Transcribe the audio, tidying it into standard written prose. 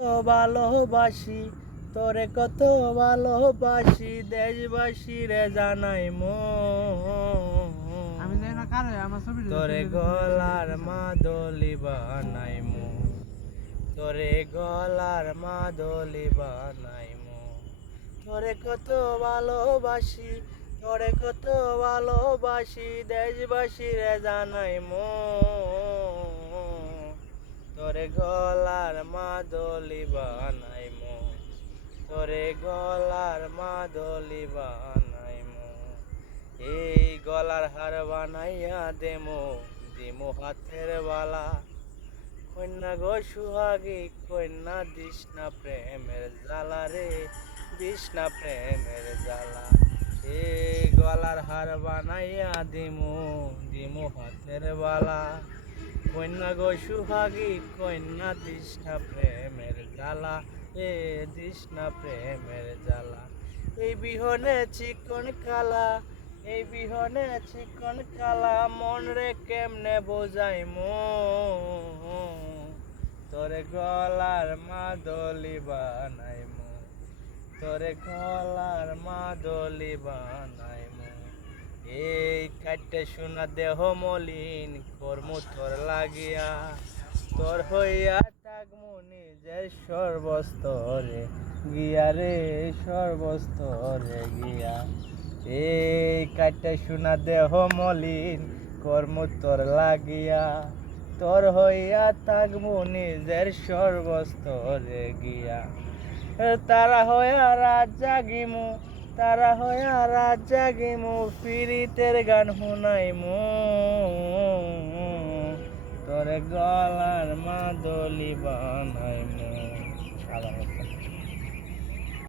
ভালোবাসি তোরে কত ভালোবাসি দেশবাসী রে জানাই আমি জানি না কারে আমার ছবি তোরে গলার মাদলি বানাই তোরে গলার মাদলি বানাই তোরে কত ভালোবাসি তোরে কত ভালোবাসি দেশবাসী রে জানাই তোরে গলার মাদলি বানাইমু তোরে গলার মাদলি বানাইমু এই গলার হার বানাইয়া দিমু হাতের বালা কন্যা গো সুহাগী কন্যা দিস না প্রেমের জ্বালা রে দিস না প্রেমের জ্বালা এই গলার হার বানাইয়া দিমু হাতের বালা কন্যা গো সুহাগী কন্যা দিস না প্রেমের জ্বালা এ দিস না প্রেমের জ্বালা এই বিহনে চিকন কালা এই বিহনে চিকন কালা মন রে কেমনে বোঝাই তোরে গলার মাদলি বানাইমু তোরে গলার মাদলি বানাইমু এই কাটতে শোনা দেহ মলিন কর্ম তোর লাগিয়া তোর হইয়া থাকমু নিজের সর্বস্তরে গিয়া রে সর্বস্তরে গিয়া এই কাটতে শোনা দেহ মলিন কর্ম তোর লাগিয়া তোর হইয়া থাকমু নিজের সর্বস্তরে গিয়া তারা হইয়া রাত জাগিমু তারা হইয়া রাত জাগিমু ফিরিতের গান শুনাইমু তোরে গলার মাদলি বানাইমু